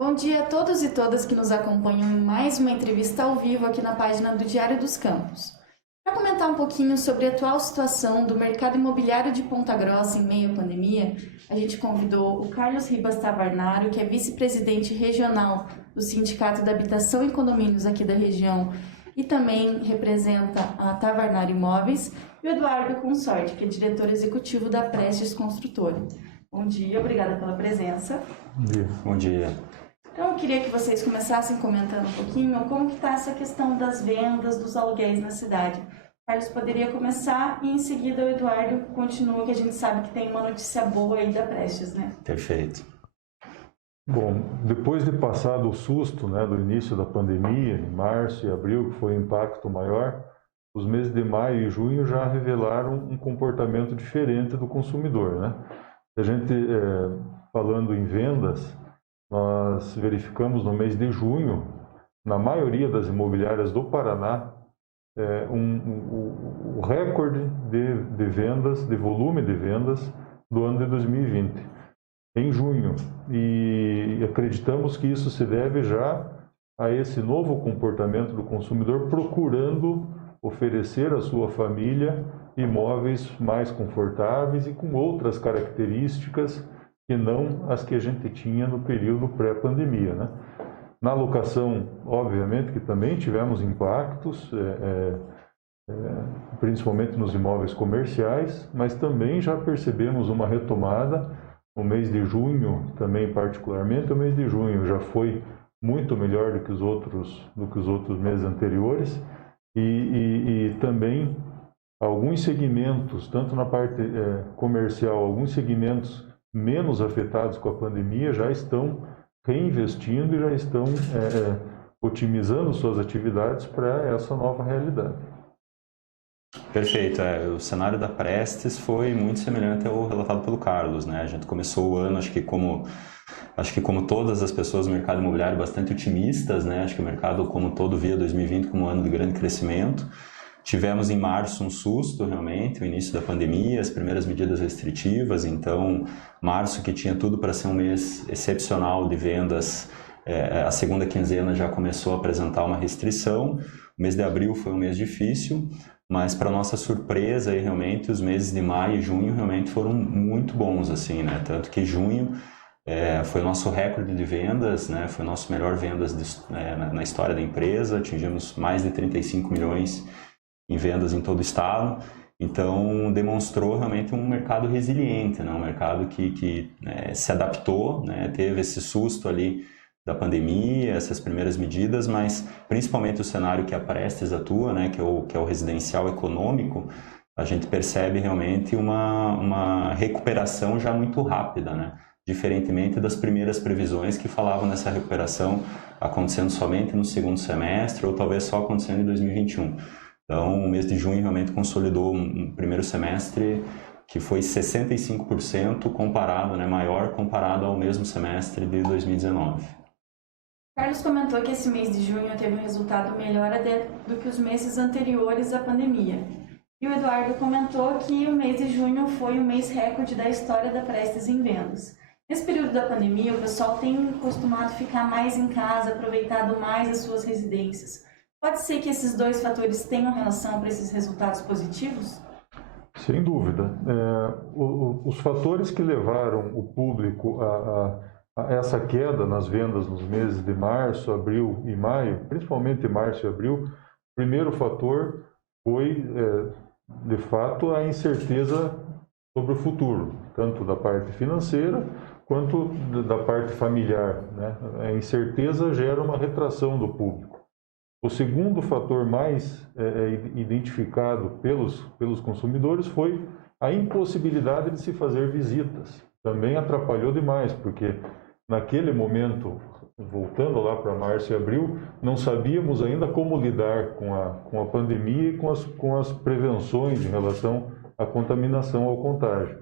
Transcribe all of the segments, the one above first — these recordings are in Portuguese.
Bom dia a todos e todas que nos acompanham em mais uma entrevista ao vivo aqui na página do Diário dos Campos. Para comentar um pouquinho sobre a atual situação do mercado imobiliário de Ponta Grossa em meio à pandemia, a gente convidou o Carlos Ribas Tavarnaro, que é vice-presidente regional do Sindicato da Habitação e Condomínios aqui da região e também representa a Tavarnaro Imóveis, e o Eduardo Consorte, que é diretor executivo da Prestes Construtora. Bom dia, obrigada pela presença. Bom dia. Bom dia. Então, eu queria que vocês começassem comentando um pouquinho como que está essa questão das vendas, dos aluguéis na cidade. O Carlos poderia começar e, em seguida, o Eduardo continua, que a gente sabe que tem uma notícia boa aí da Prestes, né? Perfeito. Bom, depois de passado o susto, do início da pandemia, em março e abril, que foi o impacto maior, os meses de maio e junho já revelaram um comportamento diferente do consumidor, A gente, falando em vendas, nós verificamos no mês de junho, na maioria das imobiliárias do Paraná, o recorde de vendas, de volume de vendas do ano de 2020, em junho. E acreditamos que isso se deve já a esse novo comportamento do consumidor procurando oferecer à sua família imóveis mais confortáveis e com outras características que não as que a gente tinha no período pré-pandemia, Na locação, obviamente, que também tivemos impactos, principalmente nos imóveis comerciais, mas também já percebemos uma retomada. O mês de junho, também particularmente, o mês de junho já foi muito melhor do que os outros meses anteriores e também alguns segmentos, tanto na parte comercial, alguns segmentos menos afetados com a pandemia já estão reinvestindo e já estão otimizando suas atividades para essa nova realidade. Perfeito. O cenário da Prestes foi muito semelhante ao relatado pelo Carlos, A gente começou o ano, acho que como todas as pessoas do mercado imobiliário, bastante otimistas, Acho que o mercado como todo via 2020 como um ano de grande crescimento. Tivemos em março um susto, realmente, o início da pandemia, as primeiras medidas restritivas. Então, março, que tinha tudo para ser um mês excepcional de vendas, a segunda quinzena já começou a apresentar uma restrição. O mês de abril foi um mês difícil, mas para nossa surpresa, realmente, os meses de maio e junho realmente foram muito bons, Tanto que junho foi o nosso recorde de vendas, Foi o nosso melhor vendas na história da empresa. Atingimos mais de 35 milhões em vendas em todo o estado. Então, demonstrou realmente um mercado resiliente, Um mercado que se adaptou, Teve esse susto ali da pandemia, essas primeiras medidas, mas principalmente o cenário que a Prestes atua, que é o residencial econômico, a gente percebe realmente uma recuperação já muito rápida, Diferentemente das primeiras previsões que falavam nessa recuperação acontecendo somente no segundo semestre ou talvez só acontecendo em 2021. Então, o mês de junho realmente consolidou um primeiro semestre que foi 65% comparado, maior comparado ao mesmo semestre de 2019. Carlos comentou que esse mês de junho teve um resultado melhor até do que os meses anteriores à pandemia. E o Eduardo comentou que o mês de junho foi o mês recorde da história da Prestes em vendas. Nesse período da pandemia, o pessoal tem costumado ficar mais em casa, aproveitado mais as suas residências. Pode ser que esses dois fatores tenham relação para esses resultados positivos? Sem dúvida. Os fatores que levaram o público a essa queda nas vendas nos meses de março, abril e maio, principalmente março e abril, o primeiro fator foi, de fato, a incerteza sobre o futuro, tanto da parte financeira quanto da parte familiar, A incerteza gera uma retração do público. O segundo fator mais identificado pelos consumidores foi a impossibilidade de se fazer visitas. Também atrapalhou demais, porque naquele momento, voltando lá para março e abril, não sabíamos ainda como lidar com a pandemia e com as prevenções em relação à contaminação ao contágio.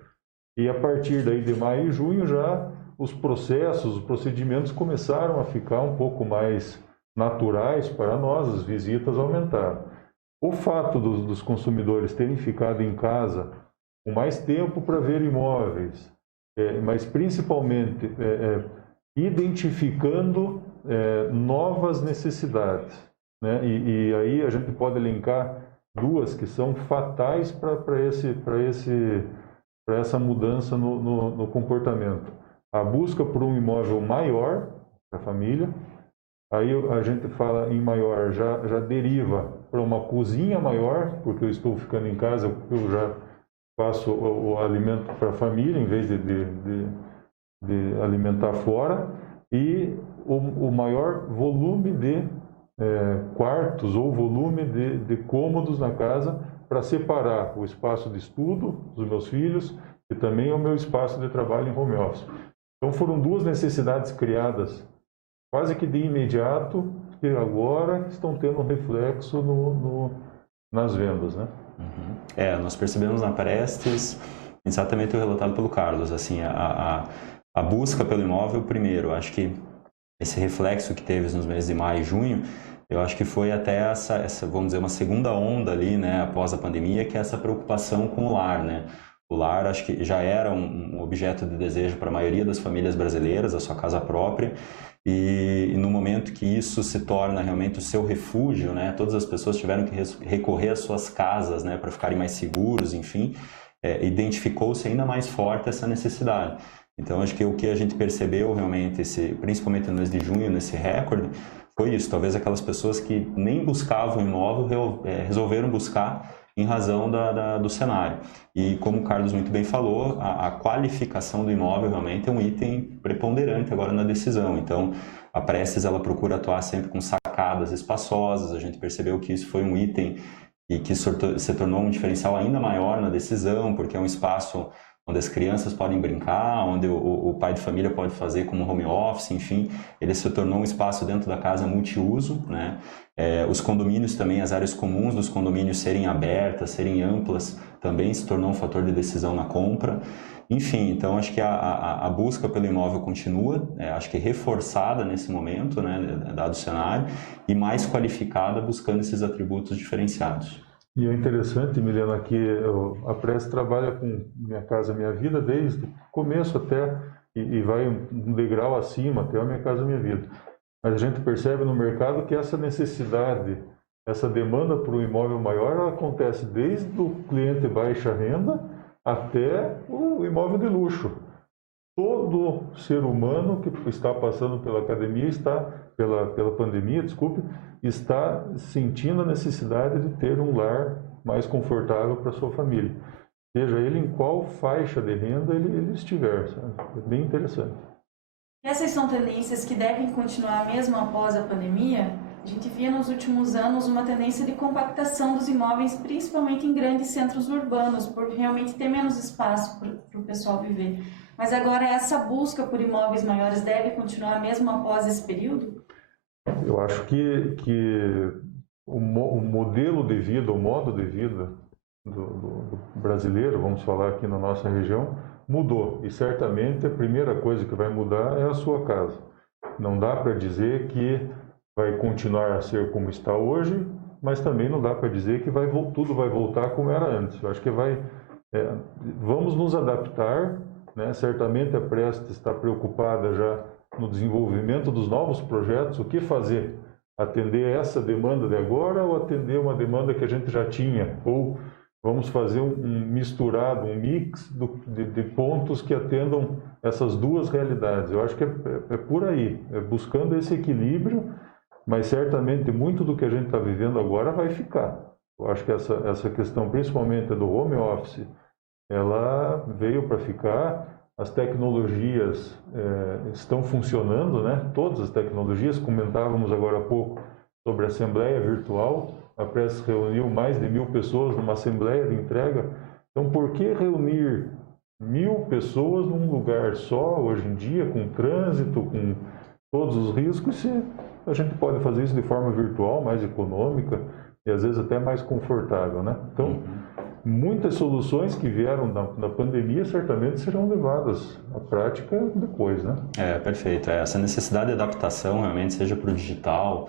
E a partir daí de maio e junho já os processos, os procedimentos começaram a ficar um pouco mais naturais para nós, as visitas aumentaram. O fato dos consumidores terem ficado em casa com mais tempo para ver imóveis, mas principalmente identificando novas necessidades, né? E aí a gente pode elencar duas que são fatais para essa mudança no comportamento. A busca por um imóvel maior para a família. Aí a gente fala em maior, já deriva para uma cozinha maior, porque eu estou ficando em casa, eu já faço o alimento para a família, em vez de alimentar fora, e o maior volume de quartos ou volume de cômodos na casa para separar o espaço de estudo dos meus filhos e também o meu espaço de trabalho em home office. Então foram duas necessidades criadas quase que de imediato, que agora estão tendo um reflexo nas vendas, né? Uhum. Nós percebemos na Prestes exatamente o relatado pelo Carlos, assim, a busca pelo imóvel primeiro. Acho que esse reflexo que teve nos meses de maio e junho, eu acho que foi até essa, vamos dizer, uma segunda onda ali, né, após a pandemia, que é essa preocupação com o lar, né? O lar, acho que já era um objeto de desejo para a maioria das famílias brasileiras, a sua casa própria, e no momento que isso se torna realmente o seu refúgio, né, todas as pessoas tiveram que recorrer às suas casas, né, para ficarem mais seguros, enfim, identificou-se ainda mais forte essa necessidade. Então, acho que o que a gente percebeu realmente, principalmente no mês de junho, nesse recorde, foi isso. Talvez aquelas pessoas que nem buscavam imóvel resolveram buscar em razão do cenário. E como o Carlos muito bem falou, a qualificação do imóvel realmente é um item preponderante agora na decisão. Então, a Prestes ela procura atuar sempre com sacadas espaçosas. A gente percebeu que isso foi um item e que se tornou um diferencial ainda maior na decisão, porque é um espaço onde as crianças podem brincar, onde o pai de família pode fazer como home office, enfim, ele se tornou um espaço dentro da casa multiuso, né? Os condomínios também, as áreas comuns dos condomínios serem abertas, serem amplas, também se tornou um fator de decisão na compra. Enfim, então acho que a busca pelo imóvel continua, acho que reforçada nesse momento, né, dado o cenário, e mais qualificada buscando esses atributos diferenciados. E é interessante, Milena, que a Prestes trabalha com Minha Casa Minha Vida desde o começo até, e vai um degrau acima, até a Minha Casa Minha Vida. Mas a gente percebe no mercado que essa necessidade, essa demanda por um imóvel maior, ela acontece desde o cliente baixa renda até o imóvel de luxo. Todo ser humano que está passando pela academia, pela pandemia, desculpe, está sentindo a necessidade de ter um lar mais confortável para sua família. Seja ele em qual faixa de renda ele estiver. Sabe? É bem interessante. Essas são tendências que devem continuar mesmo após a pandemia? A gente via nos últimos anos uma tendência de compactação dos imóveis, principalmente em grandes centros urbanos, por realmente ter menos espaço para o pessoal viver. Mas agora essa busca por imóveis maiores deve continuar mesmo após esse período? Eu acho que o modelo de vida, o modo de vida do brasileiro, vamos falar aqui na nossa região, mudou. E certamente a primeira coisa que vai mudar é a sua casa. Não dá para dizer que vai continuar a ser como está hoje, mas também não dá para dizer que tudo vai voltar como era antes. Eu acho que vamos nos adaptar, né? Certamente a Prestes está preocupada já no desenvolvimento dos novos projetos, o que fazer? Atender essa demanda de agora ou atender uma demanda que a gente já tinha? Ou vamos fazer um misturado, um mix de pontos que atendam essas duas realidades? Eu acho que é por aí, buscando esse equilíbrio, mas certamente muito do que a gente está vivendo agora vai ficar. Eu acho que essa questão, principalmente do home office, ela veio para ficar. As tecnologias estão funcionando, né? Todas as tecnologias. Comentávamos agora há pouco sobre a assembleia virtual. A Prestes reuniu mais de 1.000 pessoas numa assembleia de entrega. Então, por que reunir 1.000 pessoas num lugar só, hoje em dia, com trânsito, com todos os riscos, se a gente pode fazer isso de forma virtual, mais econômica e às vezes até mais confortável, né? Então, muitas soluções que vieram da pandemia certamente serão levadas à prática depois, né? Perfeito. Essa necessidade de adaptação realmente, seja para o digital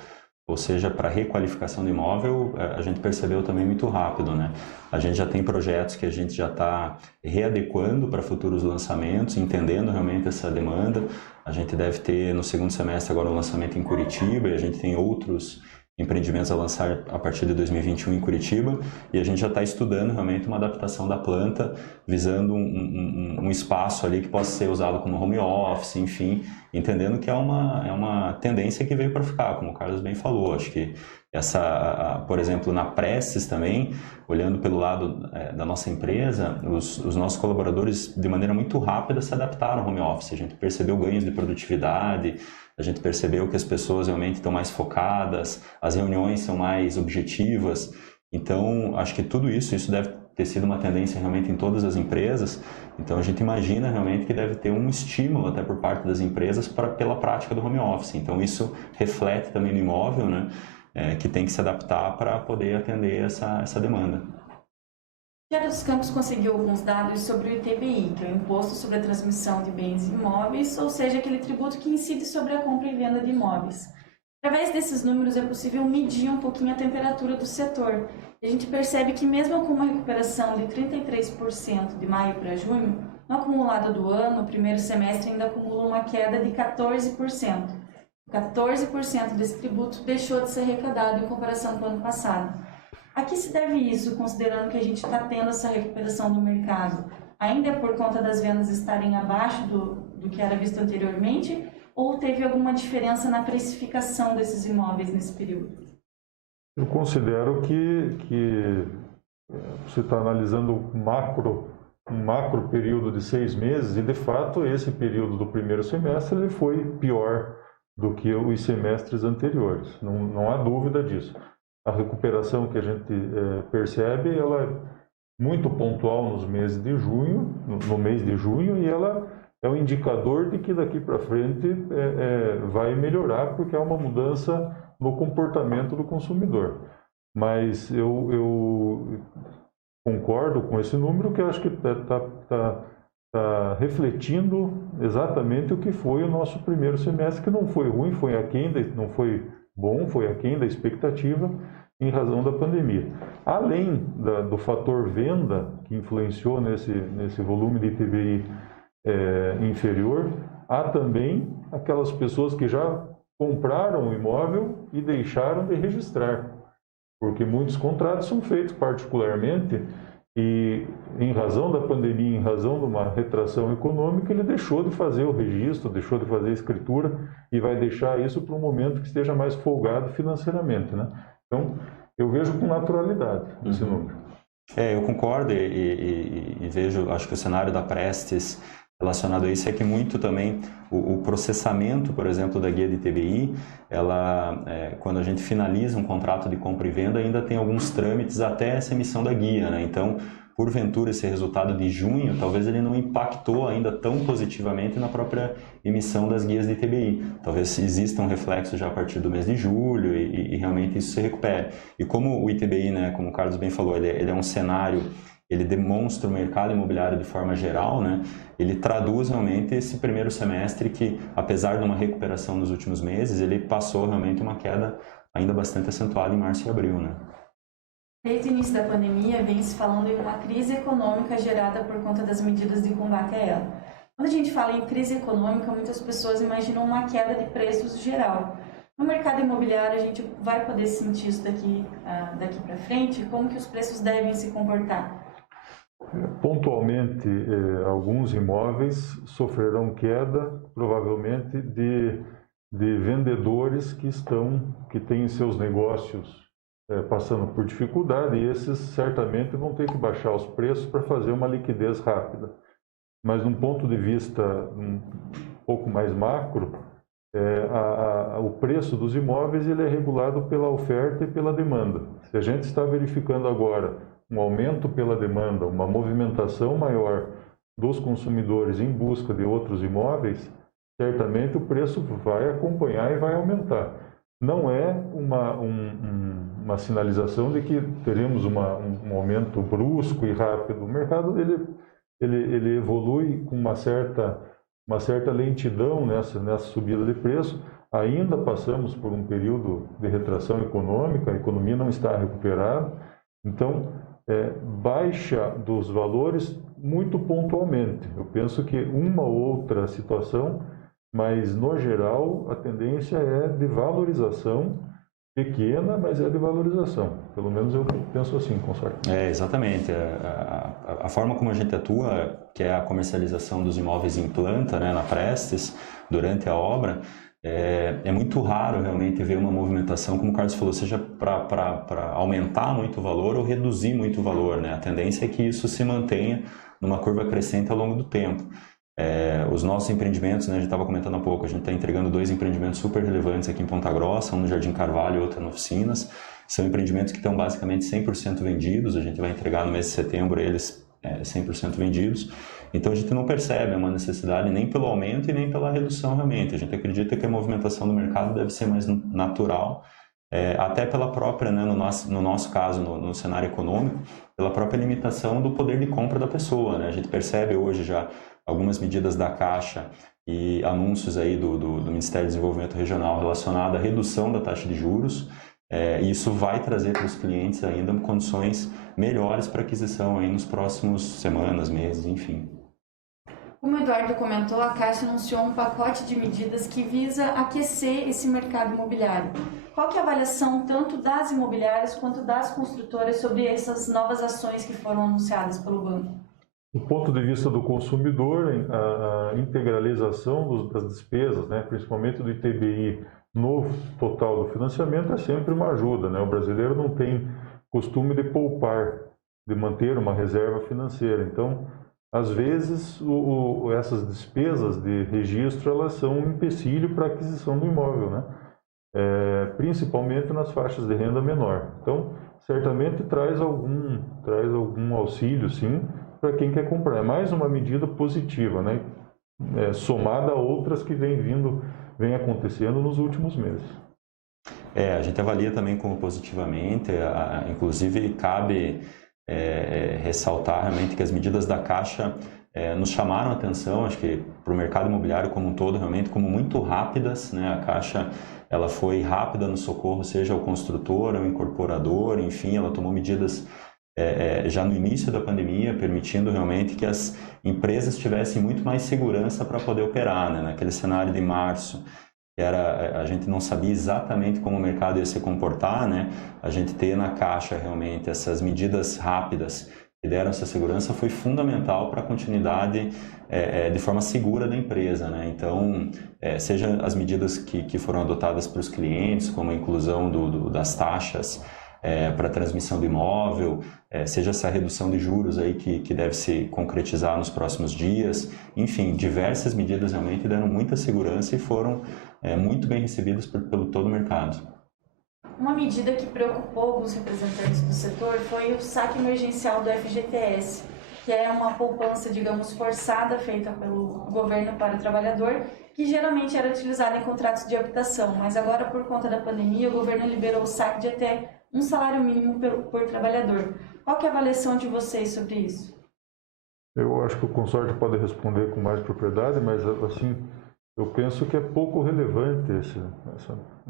ou seja, para requalificação do imóvel, a gente percebeu também muito rápido, né? A gente já tem projetos que a gente já está readequando para futuros lançamentos, entendendo realmente essa demanda. A gente deve ter no segundo semestre agora um lançamento em Curitiba e a gente tem outros empreendimentos a lançar a partir de 2021 em Curitiba, e a gente já está estudando realmente uma adaptação da planta, visando um espaço ali que possa ser usado como home office, enfim, entendendo que é uma tendência que veio para ficar, como o Carlos bem falou. Acho que por exemplo, na Prestes também, olhando pelo lado da nossa empresa, os nossos colaboradores, de maneira muito rápida, se adaptaram ao home office. A gente percebeu ganhos de produtividade, a gente percebeu que as pessoas realmente estão mais focadas, as reuniões são mais objetivas. Então, acho que tudo isso deve ter sido uma tendência realmente em todas as empresas. Então, a gente imagina realmente que deve ter um estímulo até por parte das empresas pela prática do home office. Então, isso reflete também no imóvel, né? Que tem que se adaptar para poder atender essa demanda. Diário dos Campos conseguiu alguns dados sobre o ITBI, que é o Imposto sobre a Transmissão de Bens Imóveis, ou seja, aquele tributo que incide sobre a compra e venda de imóveis. Através desses números é possível medir um pouquinho a temperatura do setor. A gente percebe que mesmo com uma recuperação de 33% de maio para junho, no acumulado do ano, o primeiro semestre ainda acumula uma queda de 14%. 14% desse tributo deixou de ser arrecadado em comparação com o ano passado. A que se deve isso, considerando que a gente está tendo essa recuperação do mercado? Ainda é por conta das vendas estarem abaixo do que era visto anteriormente? Ou teve alguma diferença na precificação desses imóveis nesse período? Eu considero que você está analisando um macro período de 6 meses, e de fato esse período do primeiro semestre ele foi pior do que os semestres anteriores, não há dúvida disso. A recuperação que a gente percebe, ela é muito pontual nos meses de junho, no mês de junho, e ela é um indicador de que daqui para frente vai melhorar, porque há uma mudança no comportamento do consumidor. Mas eu concordo com esse número, que eu acho que está refletindo exatamente o que foi o nosso primeiro semestre, que não foi ruim, não foi bom, foi aquém da expectativa em razão da pandemia. Além do fator venda, que influenciou nesse volume de ITBI inferior, há também aquelas pessoas que já compraram o imóvel e deixaram de registrar, porque muitos contratos são feitos particularmente e, em razão da pandemia, em razão de uma retração econômica, ele deixou de fazer o registro, deixou de fazer a escritura e vai deixar isso para um momento que esteja mais folgado financeiramente, né? Então, eu vejo com naturalidade esse número. Eu concordo e vejo, acho que o cenário da Prestes relacionado a isso é que muito também o processamento, por exemplo, da guia de ITBI, quando a gente finaliza um contrato de compra e venda, ainda tem alguns trâmites até essa emissão da guia, né? Então, porventura, esse resultado de junho, talvez ele não impactou ainda tão positivamente na própria emissão das guias de ITBI. Talvez exista um reflexo já a partir do mês de julho e realmente isso se recupere. E como o ITBI, né, como o Carlos bem falou, ele é um cenário, ele demonstra o mercado imobiliário de forma geral, né? Ele traduz realmente esse primeiro semestre que, apesar de uma recuperação nos últimos meses, ele passou realmente uma queda ainda bastante acentuada em março e abril, né? Desde o início da pandemia, vem se falando em uma crise econômica gerada por conta das medidas de combate a ela. Quando a gente fala em crise econômica, muitas pessoas imaginam uma queda de preços geral. No mercado imobiliário, a gente vai poder sentir isso daqui para frente? Como que os preços devem se comportar? Pontualmente, alguns imóveis sofrerão queda, provavelmente, de vendedores que têm seus negócios passando por dificuldade, e esses certamente vão ter que baixar os preços para fazer uma liquidez rápida. Mas, num ponto de vista um pouco mais macro, o preço dos imóveis ele é regulado pela oferta e pela demanda. Se a gente está verificando agora um aumento pela demanda, uma movimentação maior dos consumidores em busca de outros imóveis, certamente o preço vai acompanhar e vai aumentar. Não é uma sinalização de que teremos um aumento brusco e rápido. O mercado ele evolui com uma certa lentidão nessa subida de preço, Ainda passamos por um período de retração econômica, a economia não está recuperada, então baixa dos valores muito pontualmente. Eu penso que uma ou outra situação, mas no geral a tendência é de valorização, pequena, mas é de valorização. Pelo menos eu penso assim, com certeza. Exatamente. A forma como a gente atua, que é a comercialização dos imóveis em planta, né, na Prestes, durante a obra, é muito raro realmente ver uma movimentação, como o Carlos falou, seja para aumentar muito o valor ou reduzir muito o valor, né? A tendência é que isso se mantenha numa curva crescente ao longo do tempo. Os nossos empreendimentos, né, a gente estava comentando há pouco, a gente está entregando 2 empreendimentos super relevantes aqui em Ponta Grossa, um no Jardim Carvalho e outro no Oficinas. São empreendimentos que estão basicamente 100% vendidos, a gente vai entregar no mês de setembro eles 100% vendidos. Então a gente não percebe uma necessidade nem pelo aumento e nem pela redução realmente. A gente acredita que a movimentação do mercado deve ser mais natural, até pela própria, né, no nosso caso, no cenário econômico, pela própria limitação do poder de compra da pessoa, né? A gente percebe hoje já algumas medidas da Caixa e anúncios aí do Ministério do Desenvolvimento Regional relacionado à redução da taxa de juros. Isso vai trazer para os clientes ainda condições melhores para aquisição aí nos próximos semanas, meses, enfim. Como o Eduardo comentou, a Caixa anunciou um pacote de medidas que visa aquecer esse mercado imobiliário. Qual que é a avaliação tanto das imobiliárias quanto das construtoras sobre essas novas ações que foram anunciadas pelo banco? Do ponto de vista do consumidor, a integralização das despesas, né, principalmente do ITBI, no total do financiamento é sempre uma ajuda, né? O brasileiro não tem costume de poupar, de manter uma reserva financeira. Então, às vezes, essas despesas de registro elas são um empecilho para a aquisição do imóvel, né? Principalmente nas faixas de renda menor. Então, certamente traz algum auxílio, sim, para quem quer comprar. É mais uma medida positiva, né? Somada a outras que vem acontecendo nos últimos meses. A gente avalia também como positivamente, inclusive cabe ressaltar realmente que as medidas da Caixa nos chamaram a atenção, acho que para o mercado imobiliário como um todo, realmente como muito rápidas, né? A Caixa ela foi rápida no socorro, seja ao construtor, ao incorporador, enfim, ela tomou medidas já no início da pandemia, permitindo realmente que as empresas tivessem muito mais segurança para poder operar, né? Naquele cenário de março, a gente não sabia exatamente como o mercado ia se comportar, né? A gente ter na Caixa realmente essas medidas rápidas que deram essa segurança foi fundamental para a continuidade de forma segura da empresa, né? Então, seja as medidas que foram adotadas para os clientes, como a inclusão das taxas para a transmissão do imóvel, seja essa redução de juros aí que deve se concretizar nos próximos dias, enfim, diversas medidas realmente deram muita segurança e foram muito bem recebidas pelo todo o mercado. Uma medida que preocupou alguns representantes do setor foi o saque emergencial do FGTS, que é uma poupança, digamos, forçada feita pelo governo para o trabalhador, que geralmente era utilizada em contratos de habitação, mas agora, por conta da pandemia, o governo liberou o saque de até um salário mínimo por trabalhador. Qual que é a avaliação de vocês sobre isso? Eu acho que o consórcio pode responder com mais propriedade, mas assim, eu penso que é pouco relevante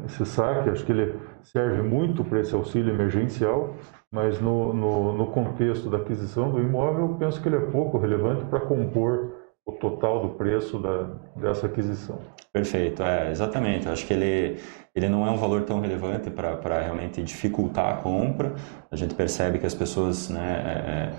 esse saque. Acho que ele serve muito para esse auxílio emergencial, mas no contexto da aquisição do imóvel, eu penso que ele é pouco relevante para compor o total do preço dessa aquisição. Perfeito, exatamente. Eu acho que ele não é um valor tão relevante para realmente dificultar a compra. A gente percebe que as pessoas, né,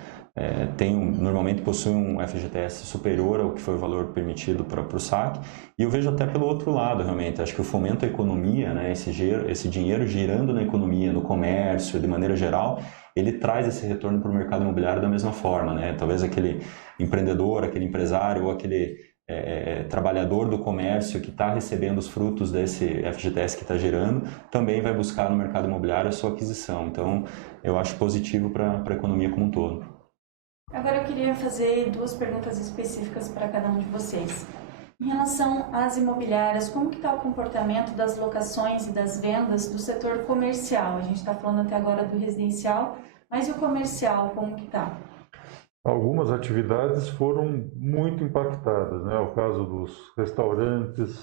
normalmente possuem um FGTS superior ao que foi o valor permitido para o saque. E eu vejo até pelo outro lado, realmente. Acho que o fomento à economia, né, esse dinheiro girando na economia, no comércio, de maneira geral, ele traz esse retorno para o mercado imobiliário da mesma forma, né? Talvez aquele empreendedor, aquele empresário ou aquele trabalhador do comércio que está recebendo os frutos desse FGTS que está gerando, também vai buscar no mercado imobiliário a sua aquisição. Então, eu acho positivo para a economia como um todo. Agora eu queria fazer 2 perguntas específicas para cada um de vocês. Em relação às imobiliárias, como que está o comportamento das locações e das vendas do setor comercial? A gente está falando até agora do residencial, mas e o comercial, como que está? Algumas atividades foram muito impactadas, né? O caso dos restaurantes,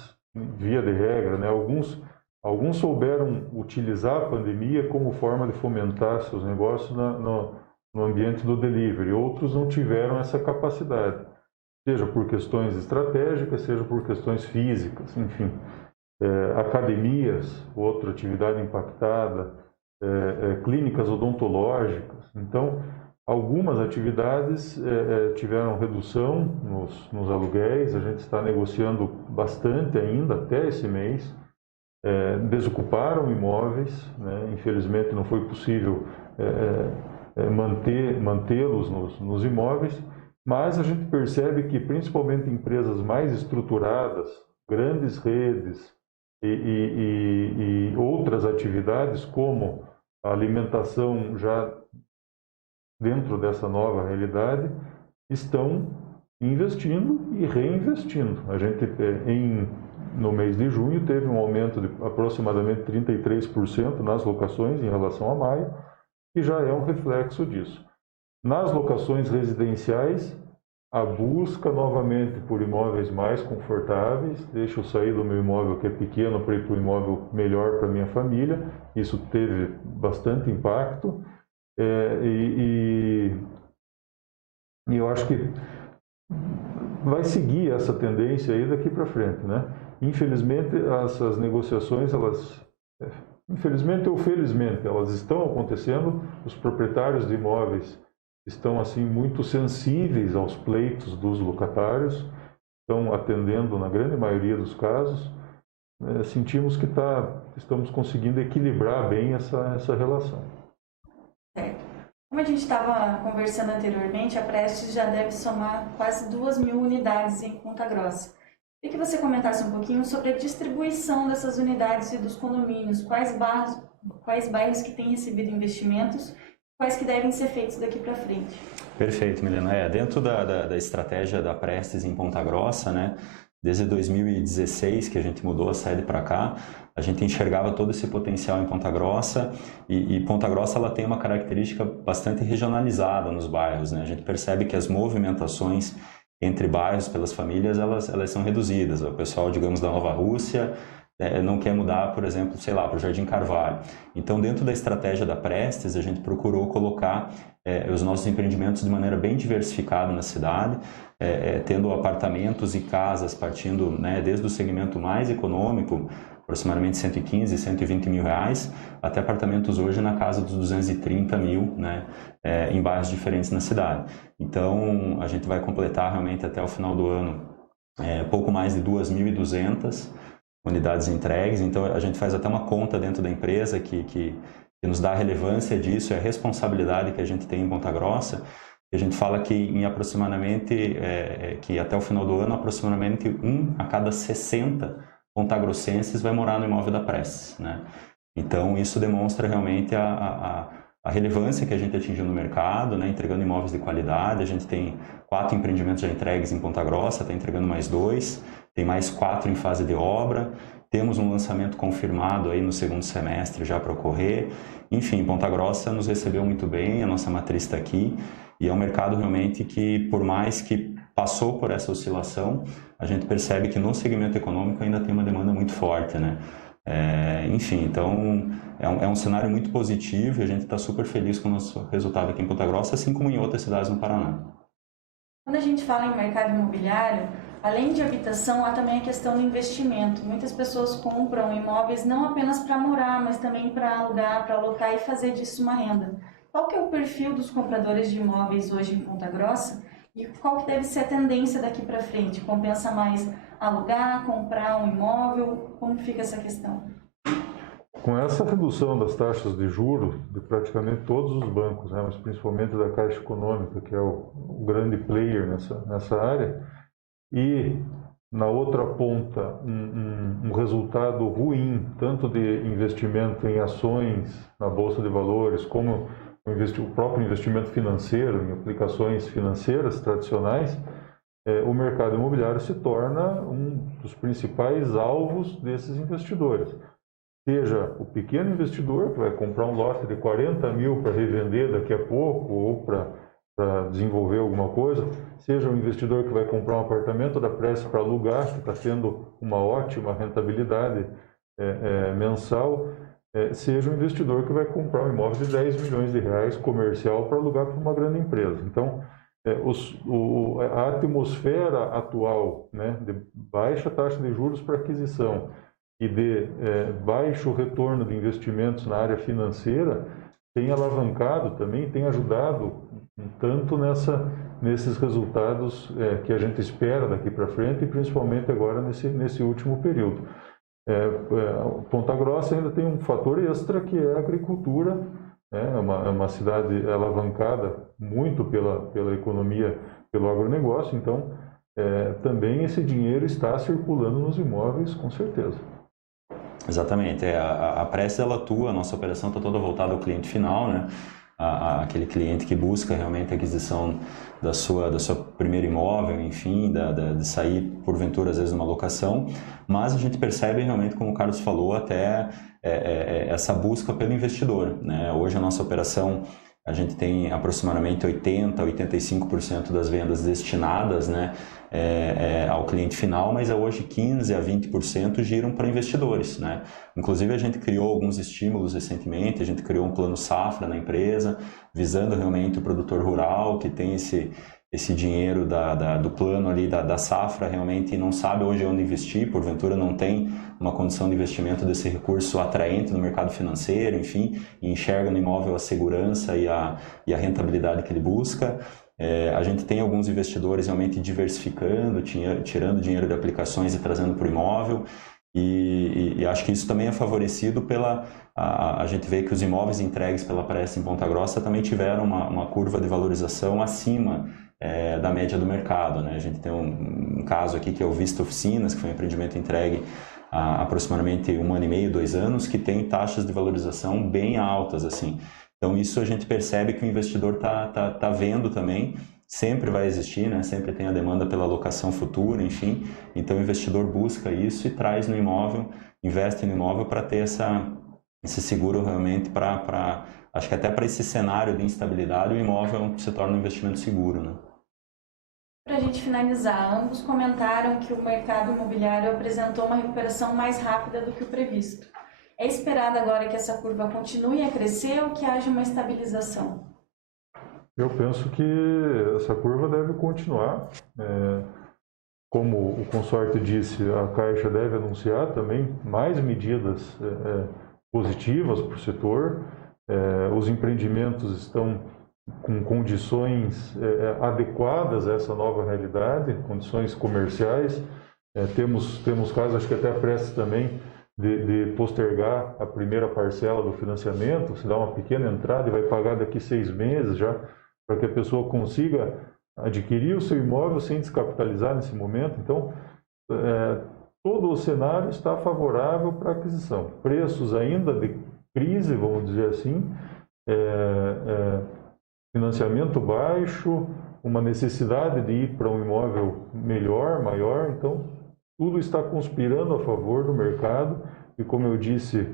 via de regra, né? Alguns souberam utilizar a pandemia como forma de fomentar seus negócios no ambiente do delivery, outros não tiveram essa capacidade, seja por questões estratégicas, seja por questões físicas, enfim. Academias, outra atividade impactada, clínicas odontológicas. Então, algumas atividades tiveram redução nos aluguéis, a gente está negociando bastante ainda até esse mês. Desocuparam imóveis, né? Infelizmente não foi possível mantê-los nos imóveis, mas a gente percebe que principalmente empresas mais estruturadas, grandes redes e outras atividades como a alimentação já dentro dessa nova realidade estão investindo e reinvestindo. A gente no mês de junho teve um aumento de aproximadamente 33% nas locações em relação a maio, que já é um reflexo disso. Nas locações residenciais, a busca novamente por imóveis mais confortáveis, deixa eu sair do meu imóvel que é pequeno para ir para um imóvel melhor para a minha família, isso teve bastante impacto, e eu acho que vai seguir essa tendência aí daqui para frente, né? Infelizmente, essas negociações, infelizmente ou felizmente, elas estão acontecendo, os proprietários de imóveis estão assim muito sensíveis aos pleitos dos locatários, estão atendendo na grande maioria dos casos. Sentimos que estamos conseguindo equilibrar bem essa relação. Certo. Como a gente estava conversando anteriormente, a Prestes já deve somar quase 2.000 unidades em Ponta Grossa. Queria que você comentasse um pouquinho sobre a distribuição dessas unidades e dos condomínios, quais bairros que têm recebido investimentos, quais que devem ser feitos daqui para frente. Perfeito, Milena. Dentro da estratégia da Prestes em Ponta Grossa, né, desde 2016 que a gente mudou a sede para cá, a gente enxergava todo esse potencial em Ponta Grossa e Ponta Grossa ela tem uma característica bastante regionalizada nos bairros, né? A gente percebe que as movimentações entre bairros pelas famílias elas são reduzidas. O pessoal, digamos, da Nova Rússia não quer mudar, por exemplo, sei lá, para o Jardim Carvalho. Então, dentro da estratégia da Prestes, a gente procurou colocar os nossos empreendimentos de maneira bem diversificada na cidade, tendo apartamentos e casas partindo, né, desde o segmento mais econômico, aproximadamente 115, 120 mil reais, até apartamentos hoje na casa dos 230 mil, né, em bairros diferentes na cidade. Então, a gente vai completar realmente até o final do ano pouco mais de 2.200 unidades entregues. Então, a gente faz até uma conta dentro da empresa que nos dá a relevância disso, a responsabilidade que a gente tem em Ponta Grossa. A gente fala que em aproximadamente, que até o final do ano, aproximadamente 1 a cada 60 pontagrossenses vai morar no imóvel da Prestes, né? Então, isso demonstra realmente a relevância que a gente atingiu no mercado, né? Entregando imóveis de qualidade. A gente tem 4 empreendimentos já entregues em Ponta Grossa, está entregando mais 2, tem mais 4 em fase de obra, temos um lançamento confirmado aí no segundo semestre já para ocorrer. Enfim, Ponta Grossa nos recebeu muito bem, a nossa matriz está aqui, e é um mercado realmente que, por mais que passou por essa oscilação, a gente percebe que no segmento econômico ainda tem uma demanda muito forte, né? Enfim, então é um cenário muito positivo e a gente está super feliz com o nosso resultado aqui em Ponta Grossa, assim como em outras cidades no Paraná. Quando a gente fala em mercado imobiliário, além de habitação, há também a questão do investimento. Muitas pessoas compram imóveis não apenas para morar, mas também para alugar, para alocar e fazer disso uma renda. Qual que é o perfil dos compradores de imóveis hoje em Ponta Grossa e qual que deve ser a tendência daqui para frente? Compensa mais alugar, comprar um imóvel? Como fica essa questão? Com essa redução das taxas de juros de praticamente todos os bancos, né, mas principalmente da Caixa Econômica, que é o grande player nessa área, e na outra ponta um resultado ruim, tanto de investimento em ações na Bolsa de Valores, como o próprio investimento financeiro em aplicações financeiras tradicionais, o mercado imobiliário se torna um dos principais alvos desses investidores. Seja o pequeno investidor, que vai comprar um lote de 40 mil para revender daqui a pouco, ou para desenvolver alguma coisa, seja um investidor que vai comprar um apartamento da Prestes para alugar, que está tendo uma ótima rentabilidade mensal, seja um investidor que vai comprar um imóvel de 10 milhões de reais comercial para alugar para uma grande empresa. Então, a atmosfera atual, né, de baixa taxa de juros para aquisição e de baixo retorno de investimentos na área financeira tem alavancado também, tem ajudado tanto nesses resultados que a gente espera daqui para frente e principalmente agora nesse último período. Ponta Grossa ainda tem um fator extra que é a agricultura, né? É uma cidade alavancada muito pela economia, pelo agronegócio, então também esse dinheiro está circulando nos imóveis, com certeza. Exatamente, a Prestes ela atua, a nossa operação está toda voltada ao cliente final, né? Aquele cliente que busca realmente a aquisição do seu primeiro imóvel, enfim, de sair porventura às vezes numa locação, mas a gente percebe realmente, como o Carlos falou, até essa busca pelo investidor, né? Hoje a nossa operação, a gente tem aproximadamente 80% a 85% das vendas destinadas, né, ao cliente final, mas hoje 15% a 20% giram para investidores, né? Inclusive a gente criou alguns estímulos recentemente, a gente criou um plano safra na empresa, visando realmente o produtor rural que tem esse dinheiro do plano ali da safra realmente e não sabe hoje onde investir, porventura não tem uma condição de investimento desse recurso atraente no mercado financeiro, enfim, e enxerga no imóvel a segurança e a rentabilidade que ele busca. A gente tem alguns investidores realmente diversificando, tirando dinheiro de aplicações e trazendo para o imóvel, e acho que isso também é favorecido a gente vê que os imóveis entregues pela Prestes em Ponta Grossa também tiveram uma curva de valorização acima da média do mercado, né? A gente tem um caso aqui que é o Vista Oficinas, que foi um empreendimento entregue há aproximadamente 1 ano e meio, 2 anos, que tem taxas de valorização bem altas, assim. Então isso a gente percebe que o investidor tá vendo também, sempre vai existir, né? Sempre tem a demanda pela locação futura, enfim. Então o investidor busca isso e traz no imóvel, investe no imóvel para ter esse seguro realmente acho que até para esse cenário de instabilidade o imóvel se torna um investimento seguro, né? Para a gente finalizar, ambos comentaram que o mercado imobiliário apresentou uma recuperação mais rápida do que o previsto. É esperado agora que essa curva continue a crescer ou que haja uma estabilização? Eu penso que essa curva deve continuar. Como o consórcio disse, a Caixa deve anunciar também mais medidas positivas para o setor. Os empreendimentos estão com condições adequadas a essa nova realidade, condições comerciais. Temos casos, acho que até a Prestes também, de postergar a primeira parcela do financiamento, se dá uma pequena entrada e vai pagar daqui 6 meses já, para que a pessoa consiga adquirir o seu imóvel sem descapitalizar nesse momento. Então, todo o cenário está favorável para a aquisição. Preços ainda de crise, vamos dizer assim, financiamento baixo, uma necessidade de ir para um imóvel melhor, maior, então tudo está conspirando a favor do mercado e, como eu disse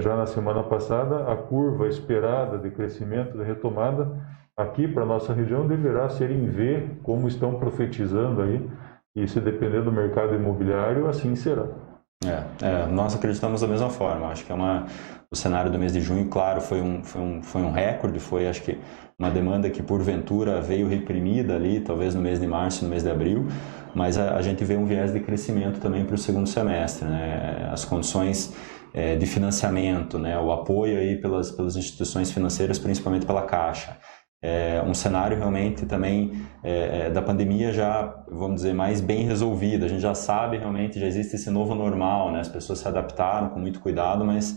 já na semana passada, a curva esperada de crescimento, de retomada aqui para a nossa região deverá ser em V, como estão profetizando aí, e se depender do mercado imobiliário, assim será. Nós acreditamos da mesma forma. Acho que o cenário do mês de junho, claro, foi um recorde, foi acho que uma demanda que porventura veio reprimida ali, talvez no mês de março, no mês de abril, mas a gente vê um viés de crescimento também para o segundo semestre, né? As condições de financiamento, né? O apoio aí pelas instituições financeiras, principalmente pela Caixa. Um cenário realmente também da pandemia já, vamos dizer, mais bem resolvido. A gente já sabe realmente, já existe esse novo normal, né? As pessoas se adaptaram com muito cuidado, mas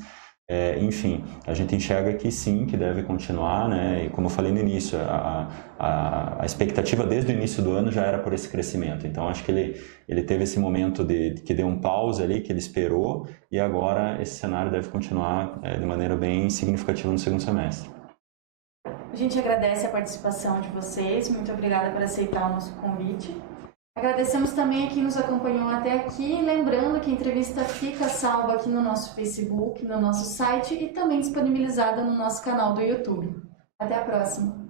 enfim, a gente enxerga que sim, que deve continuar, né? E como eu falei no início, a expectativa desde o início do ano já era por esse crescimento. Então acho que ele teve esse momento que deu um pause ali, que ele esperou, e agora esse cenário deve continuar de maneira bem significativa no segundo semestre. A gente agradece a participação de vocês, muito obrigada por aceitar o nosso convite. Agradecemos também a quem nos acompanhou até aqui, lembrando que a entrevista fica salva aqui no nosso Facebook, no nosso site e também disponibilizada no nosso canal do YouTube. Até a próxima!